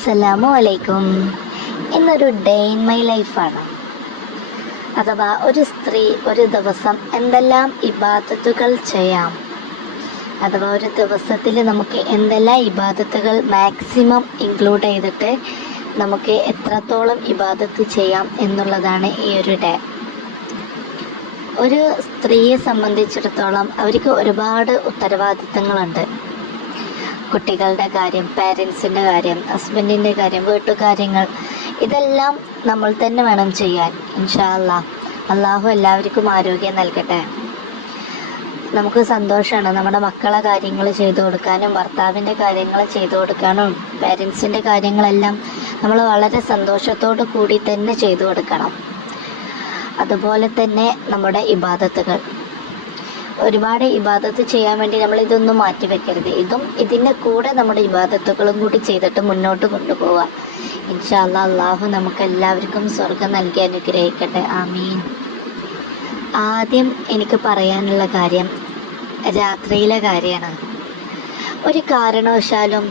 അസ്സലാമു അലൈക്കും. ഇന്നൊരു ഡേ ഇൻ മൈ ലൈഫാണ്. അഥവാ ഒരു സ്ത്രീ ഒരു ദിവസം എന്തെല്ലാം ഇബാദത്തുകൾ ചെയ്യാം, അഥവാ ഒരു ദിവസത്തിൽ നമുക്ക് എന്തെല്ലാം ഇബാദത്തുകൾ മാക്സിമം ഇൻക്ലൂഡ് ചെയ്തിട്ട് നമുക്ക് എത്രത്തോളം ഇബാദത്ത് ചെയ്യാം എന്നുള്ളതാണ് ഈ ഒരു ഡേ. ഒരു സ്ത്രീയെ സംബന്ധിച്ചിടത്തോളം അവർക്ക് ഒരുപാട് ഉത്തരവാദിത്തങ്ങളുണ്ട്. കുട്ടികളുടെ കാര്യം, പാരൻസിൻ്റെ കാര്യം, ഹസ്ബൻഡിൻ്റെ കാര്യം, വീട്ടുകാര്യങ്ങൾ, ഇതെല്ലാം നമ്മൾ തന്നെ വേണം ചെയ്യാൻ. ഇൻഷാ അല്ലാഹ്. അള്ളാഹു എല്ലാവർക്കും ആരോഗ്യം നൽകട്ടെ. നമുക്ക് സന്തോഷമാണ് നമ്മുടെ മക്കളെ കാര്യങ്ങൾ ചെയ്തു കൊടുക്കാനും, ഭർത്താവിൻ്റെ കാര്യങ്ങൾ ചെയ്തു കൊടുക്കാനും, പാരൻസിൻ്റെ കാര്യങ്ങളെല്ലാം നമ്മൾ വളരെ സന്തോഷത്തോടു കൂടി തന്നെ ചെയ്തു കൊടുക്കണം. അതുപോലെ തന്നെ നമ്മുടെ ഇബാദത്തുകൾ, ഒരുപാട് ഇബാദത്ത് ചെയ്യാൻ വേണ്ടി നമ്മൾ ഇതൊന്നും മാറ്റി വെക്കരുത്. ഇതിൻ്റെ കൂടെ നമ്മുടെ ഇബാദത്തുകളും കൂടി ചെയ്തിട്ട് മുന്നോട്ട് കൊണ്ടുപോവുക. ഇൻഷാ അല്ലാഹ്. അള്ളാഹു നമുക്ക് എല്ലാവർക്കും സ്വർഗം നൽകി അനുഗ്രഹിക്കട്ടെ. ആമീൻ. ആദ്യം എനിക്ക് പറയാനുള്ള കാര്യം രാത്രിയിലെ കാര്യമാണ്. ഒരു കാരണവശാലും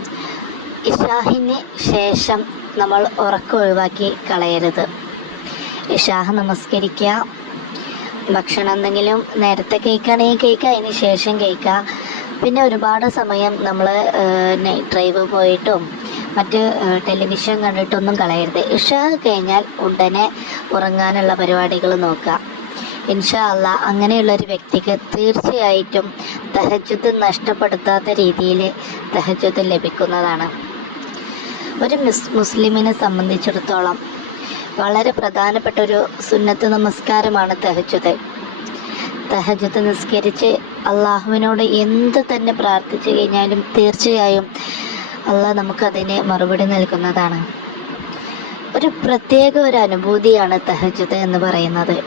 ഇശാഹിന് ശേഷം നമ്മൾ ഉറക്കം ഒഴിവാക്കി കളയരുത്. ഇശാഹ് നമസ്കരിക്കുക, ഭക്ഷണം എന്തെങ്കിലും നേരത്തെ കഴിക്കുകയാണെങ്കിൽ കഴിക്കുക, അതിന് ശേഷം കഴിക്കുക. പിന്നെ ഒരുപാട് സമയം നമ്മൾ നൈറ്റ് ഡ്രൈവ് പോയിട്ടും മറ്റ് ടെലിവിഷൻ കണ്ടിട്ടൊന്നും കളയരുത്. ഇഷാ കഴിഞ്ഞാൽ ഉടനെ ഉറങ്ങാനുള്ള പരിപാടികൾ നോക്കുക. ഇൻഷാ അല്ലാഹ് അങ്ങനെയുള്ളൊരു വ്യക്തിക്ക് തീർച്ചയായിട്ടും തഹജ്ജുദ് നഷ്ടപ്പെടുത്താത്ത രീതിയിൽ തഹജ്ജുദ് ലഭിക്കുന്നതാണ്. ഒരു മുസ്ലിമിനെ സംബന്ധിച്ചിടത്തോളം വളരെ പ്രധാനപ്പെട്ട ഒരു സുന്നത്ത് നമസ്കാരമാണ് തഹജ്ജുദ്. തഹജ്ജുദ് നിസ്കരിച്ച് അള്ളാഹുവിനോട് എന്ത് തന്നെ പ്രാർത്ഥിച്ചു കഴിഞ്ഞാലും തീർച്ചയായും അള്ളാഹ് നമുക്കതിന് മറുപടി നൽകുന്നതാണ്. ഒരു പ്രത്യേക ഒരു അനുഭൂതിയാണ് തഹജ്ജുദ് എന്ന് പറയുന്നത്.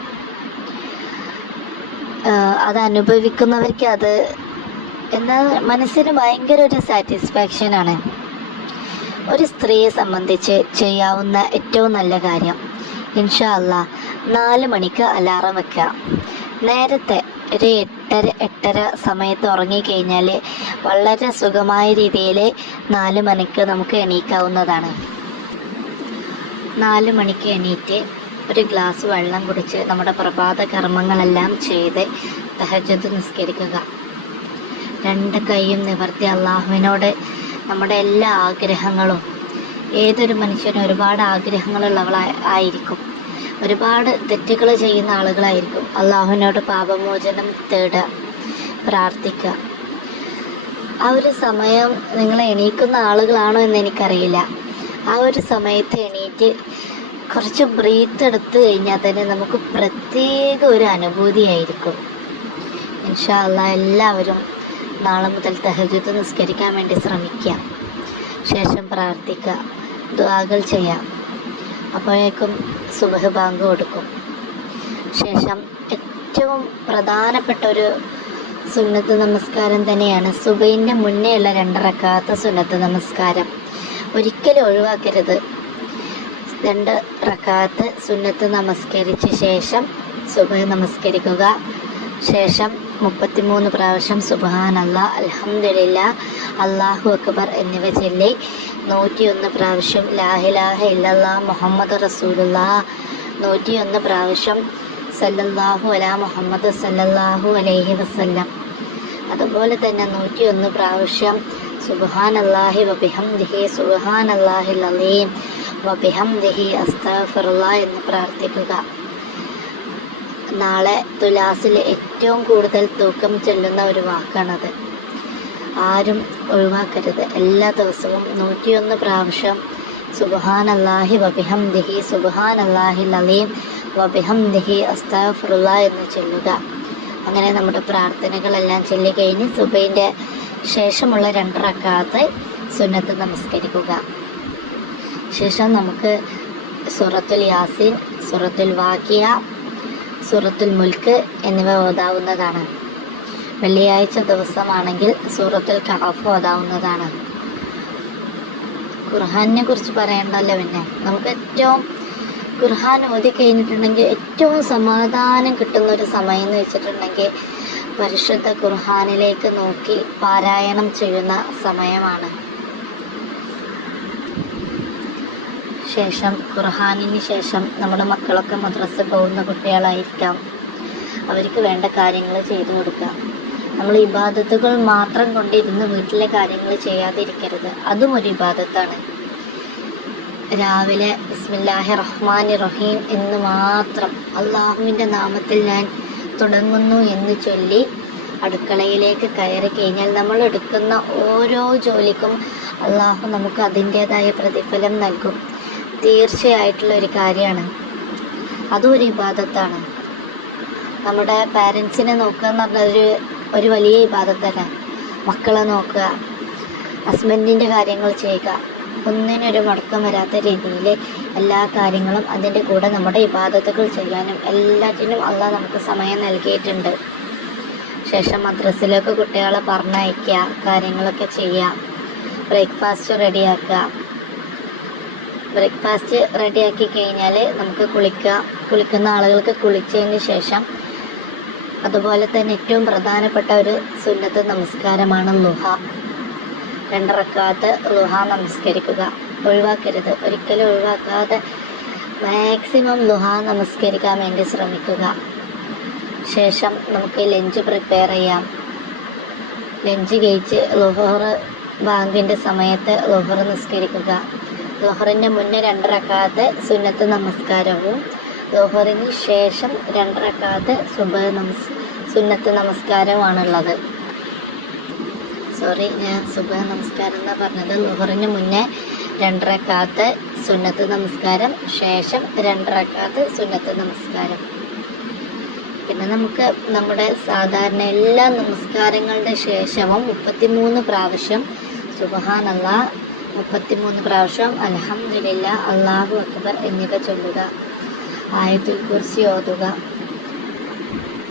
അത് അനുഭവിക്കുന്നവർക്ക് അത് എന്താ മനസ്സിന് ഭയങ്കര ഒരു സാറ്റിസ്ഫാക്ഷനാണ്. ഒരു സ്ത്രീയെ സംബന്ധിച്ച് ചെയ്യാവുന്ന ഏറ്റവും നല്ല കാര്യം, ഇൻഷാ അല്ലാഹ് 4 മണിക്ക് അലാറം വെക്കുക. നേരത്തെ ഒരു 8:30 സമയത്ത് ഉറങ്ങിക്കഴിഞ്ഞാൽ വളരെ സുഖമായ രീതിയിൽ 4 മണിക്ക് നമുക്ക് എണീക്കാവുന്നതാണ്. 4 മണിക്ക് എണീറ്റ് ഒരു ഗ്ലാസ് വെള്ളം കുടിച്ച് നമ്മുടെ പ്രഭാത കർമ്മങ്ങളെല്ലാം ചെയ്ത് തഹജ്ജുദ് നിസ്കരിക്കുക. 2 കൈയും നിവർത്തി അള്ളാഹുവിനോട് നമ്മുടെ എല്ലാ ആഗ്രഹങ്ങളും, ഏതൊരു മനുഷ്യനും ഒരുപാട് ആഗ്രഹങ്ങളുള്ളവളായിരിക്കും, ഒരുപാട് തെറ്റുകൾ ചെയ്യുന്ന ആളുകളായിരിക്കും. അള്ളാഹുവിനോട് പാപമോചനം തേടുക, പ്രാർത്ഥിക്കുക. ആ ഒരു സമയം നിങ്ങൾ എണീക്കുന്ന ആളുകളാണോ എന്ന് എനിക്കറിയില്ല. ആ ഒരു സമയത്ത് എണീറ്റ് കുറച്ച് ബ്രീത്ത് എടുത്തു കഴിഞ്ഞാൽ തന്നെ നമുക്ക് പ്രത്യേക ഒരു അനുഭൂതിയായിരിക്കും. ഇൻഷാ അല്ലാഹ് എല്ലാവരും നാളെ മുതൽ തഹജ്ജുദ് നിസ്കരിക്കാൻ വേണ്ടി ശ്രമിക്കുക. ശേഷം പ്രാർത്ഥിക്കുക, ദുആകൾ ചെയ്യാം. അപ്പോഴേക്കും സുബ്ഹ് ബാങ്ക് കൊടുക്കും. ശേഷം ഏറ്റവും പ്രധാനപ്പെട്ട ഒരു സുന്നത്ത് നമസ്കാരം തന്നെയാണ് സുബഹിൻ്റെ മുന്നേ ഉള്ള 2 റക്അത്ത് സുന്നത്ത് നമസ്കാരം. ഒരിക്കലും ഒഴിവാക്കരുത്. 2 റക്അത്ത് സുന്നത്ത് നമസ്കരിച്ച ശേഷം സുബ്ഹ് നമസ്കരിക്കുക. ശേഷം 33 പ്രാവശ്യം സുബ്ഹാനല്ലാഹ്, അൽഹംദുലില്ലാഹ്, അല്ലാഹു അക്ബർ എന്നിവ ചൊല്ലി 101 പ്രാവശ്യം ലാ ഇലാഹ ഇല്ലല്ലാഹ് മുഹമ്മദ് റസൂലുള്ളാഹ്, 101 പ്രാവശ്യം സല്ലല്ലാഹു അലാ മുഹമ്മദ് സല്ലല്ലാഹു അലൈഹി വസല്ലം. അതുപോലെ തന്നെ 101 പ്രാവശ്യം സുബ്ഹാനല്ലാഹി വബിഹംദിഹി സുബ്ഹാനല്ലാഹിൽ അലീം വബിഹംദിഹി അസ്തഗ്ഫിറുല്ലാഹ് എന്ന് പ്രാർത്ഥിക്കുക. നാളെ തുലാസിൽ ഏറ്റവും കൂടുതൽ തൂക്കം ചെല്ലുന്ന ഒരു വാക്കാണത്. ആരും ഒഴിവാക്കരുത്. എല്ലാ ദിവസവും 101 പ്രാവശ്യം സുബ്ഹാനല്ലാഹി വബിഹംദിഹി സുബ്ഹാനല്ലാഹിൽ അലീം വബിഹംദിഹി അസ്തഗ്ഫിറുല്ലാഹ് എന്ന് ചൊല്ലുക. അങ്ങനെ നമ്മുടെ പ്രാർത്ഥനകളെല്ലാം ചൊല്ലിക്കഴിഞ്ഞ് സുബഹിൻ്റെ ശേഷമുള്ള 2 റക്അത്ത് സുന്നത്ത് നമസ്കരിക്കുക. ശേഷം നമുക്ക് സൂറത്തുൽ യാസീൻ, സൂറത്തുൽ വാഖിയ, സൂറത്തുൽ മുൽക്ക് എന്നിവ ഓതാവുന്നതാണ്. വെള്ളിയാഴ്ച ദിവസമാണെങ്കിൽ സൂറത്തുൽ കഹഫ് ഓതാവുന്നതാണ്. ഖുർആനെ കുറിച്ച് പറയണ്ടല്ലോ. പിന്നെ നമുക്ക് ഏറ്റവും ഖുർആൻ ഓതി കഴിഞ്ഞിട്ടുണ്ടെങ്കിൽ ഏറ്റവും സമാധാനം കിട്ടുന്ന ഒരു സമയം എന്ന് വെച്ചിട്ടുണ്ടെങ്കിൽ പരിശുദ്ധ ഖുർആനിലേക്ക് നോക്കി പാരായണം ചെയ്യുന്ന സമയമാണ്. ശേഷം ഖുർആനിന് ശേഷം നമ്മുടെ മക്കളൊക്കെ മദ്രസ പോകുന്ന കുട്ടികളായിരിക്കാം. അവർക്ക് വേണ്ട കാര്യങ്ങൾ ചെയ്തു കൊടുക്കുക. നമ്മൾ ഇബാദത്തുകൾ മാത്രം കൊണ്ടിരുന്ന് വീട്ടിലെ കാര്യങ്ങൾ ചെയ്യാതിരിക്കരുത്. അതും ഒരു ഇബാദത്താണ്. രാവിലെ ബിസ്മില്ലാഹി റഹ്മാനി റഹീം എന്ന് മാത്രം അള്ളാഹുവിൻ്റെ നാമത്തിൽ ഞാൻ തുടങ്ങുന്നു എന്ന് ചൊല്ലി അടുക്കളയിലേക്ക് കയറി കഴിഞ്ഞാൽ നമ്മൾ എടുക്കുന്ന ഓരോ ജോലിക്കും അള്ളാഹു നമുക്ക് അതിൻ്റേതായ പ്രതിഫലം നൽകും. തീർച്ചയായിട്ടുള്ള ഒരു കാര്യമാണ്. അതും ഒരു ഇബാദത്താണ്. നമ്മുടെ പാരൻസിനെ നോക്കുക എന്ന് പറഞ്ഞാൽ ഒരു വലിയ ഇബാദത്തല്ല. മക്കളെ നോക്കുക, ഹസ്ബൻഡിൻ്റെ കാര്യങ്ങൾ ചെയ്യുക, ഒന്നിനൊരു മുടക്കം വരാത്ത രീതിയിൽ എല്ലാ കാര്യങ്ങളും അതിൻ്റെ കൂടെ നമ്മുടെ ഇബാദത്തുകൾ ചെയ്യാനും എല്ലാറ്റിനും അള്ളാഹ് നമുക്ക് സമയം നൽകിയിട്ടുണ്ട്. ശേഷം മദ്രസയിലേക്ക് കുട്ടികളെ പറഞ്ഞയക്കുക, കാര്യങ്ങളൊക്കെ ചെയ്യുക. ബ്രേക്ക്ഫാസ്റ്റ് റെഡിയാക്കുക. ബ്രേക്ക്ഫാസ്റ്റ് റെഡിയാക്കി കഴിഞ്ഞാൽ നമുക്ക് കുളിക്കുന്ന ആളുകൾക്ക് കുളിച്ചതിന് ശേഷം അതുപോലെ തന്നെ ഏറ്റവും പ്രധാനപ്പെട്ട ഒരു സുന്നത്ത് നമസ്കാരമാണ് ളുഹ. 2 റക്അത്ത് ളുഹ നമസ്കരിക്കുക. ഒഴിവാക്കരുത്, ഒരിക്കലും ഒഴിവാക്കാതെ മാക്സിമം ളുഹ നമസ്കരിക്കാൻ വേണ്ടി ശ്രമിക്കുക. ശേഷം നമുക്ക് ലഞ്ച് പ്രിപ്പയർ ചെയ്യാം. ലഞ്ച് കഴിച്ച് ളുഹർ ബാങ്കിൻ്റെ സമയത്ത് ളുഹർ നിസ്കരിക്കുക. ളുഹറിൻ്റെ മുന്നേ 2 റക്അത്ത് സുന്നത്ത് നമസ്കാരവും ളുഹറിന് ശേഷം 2 റക്അത്ത് സുന്നത്ത് നമസ്കാരവുമാണുള്ളത്. ഞാൻ സുബഹ് നമസ്കാരം എന്നാണ് പറഞ്ഞത്. ളുഹറിന് മുന്നേ 2 റക്അത്ത് സുന്നത്ത് നമസ്കാരം, ശേഷം 2 റക്അത്ത് സുന്നത്ത് നമസ്കാരം. പിന്നെ നമുക്ക് നമ്മുടെ സാധാരണ എല്ലാ നമസ്കാരങ്ങളുടെ ശേഷവും 33 പ്രാവശ്യം സുബ്ഹാനല്ലാഹ്, 33 പ്രാവശ്യം അൽഹംദുലില്ലാഹ്, അല്ലാഹു അക്ബർ എന്നിവ ചൊല്ലുക. ആയത്തുൽ കുർസി ഓതുക.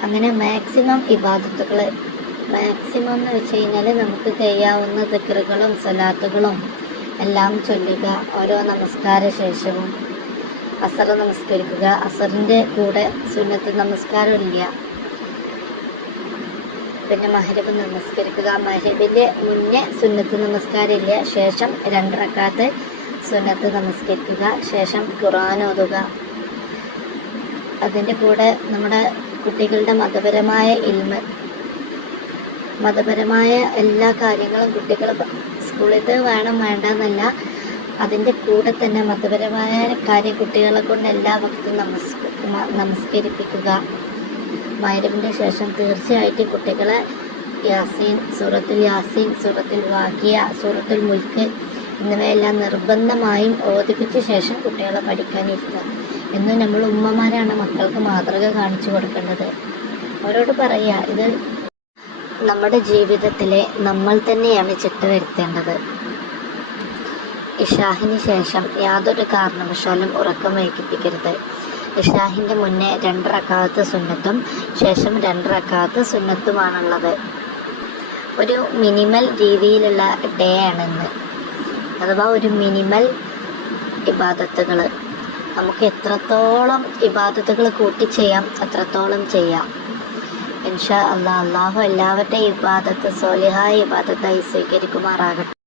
അങ്ങനെ മാക്സിമം ഇബാദത്തുകൾ, മാക്സിമം എന്ന് വെച്ച് കഴിഞ്ഞാൽ നമുക്ക് ചെയ്യാവുന്ന ദിക്റുകളും സ്വലാത്തുകളും എല്ലാം ചൊല്ലുക. ഓരോ നമസ്കാര ശേഷവും അസർ നമസ്കരിക്കുക. അസറിൻ്റെ കൂടെ സുന്നത്ത് നമസ്കാരം ഇല്ല. പിന്നെ മഹ്രിബ് നമസ്കരിക്കുക. മഹ്രിബിൻ്റെ മുന്നേ സുന്നത്ത് നമസ്കാരം ഇല്ല. ശേഷം 2 റക്അത്ത് സുന്നത്ത് നമസ്കരിക്കുക. ശേഷം ഖുർആൻ ഓതുക. അതിൻ്റെ കൂടെ നമ്മുടെ കുട്ടികളുടെ മതപരമായ എല്ലാ കാര്യങ്ങളും കുട്ടികൾ സ്കൂളിൽ വേണം വേണ്ടെന്നല്ല, അതിൻ്റെ കൂടെ തന്നെ മതപരമായ കാര്യം കുട്ടികളെ കൊണ്ട് എല്ലാ വക്തും നമസ്കരിപ്പിക്കുക. മഗ്‌രിബിൻ്റെ ശേഷം തീർച്ചയായിട്ടും കുട്ടികളെ സൂറത്തുൽ യാസീൻ, സൂറത്തുൽ വാഖിയ, സൂറത്തുൽ മുൽക്ക് എന്നിവയെല്ലാം നിർബന്ധമായും ഓതിപ്പിച്ച ശേഷം കുട്ടികളെ പഠിക്കാനിരിക്കുക. എന്നും നമ്മൾ ഉമ്മമാരാണ് മക്കൾക്ക് മാതൃക കാണിച്ചു കൊടുക്കേണ്ടത്. അവരോട് പറയുക, ഇത് നമ്മുടെ ജീവിതത്തിലെ നമ്മൾ തന്നെയാണ് ചിട്ട വരുത്തേണ്ടത്. ഇശാഹിന് ശേഷം യാതൊരു കാരണവശാലും ഉറക്കം വൈകിപ്പിക്കരുത്. ഇശാഹിൻ്റെ മുന്നേ 2 റക്അത്ത് സുന്നത്തും ശേഷം 2 റക്അത്ത് സുന്നത്തുമാണുള്ളത്. ഒരു മിനിമൽ രീതിയിലുള്ള ഡേ ആണിന്ന്. അഥവാ ഒരു മിനിമൽ ഇബാദത്തുകൾ. നമുക്ക് എത്രത്തോളം ഇബാദത്തുകൾ കൂട്ടി ചെയ്യാം അത്രത്തോളം ചെയ്യാം. ഇൻഷാ അല്ലാഹ്. അല്ലാഹു എല്ലാവരുടെയും ഇബാദത്ത് സ്വാലിഹായ ഇബാദത്തായി സ്വീകരിക്കുമാറാകട്ടെ.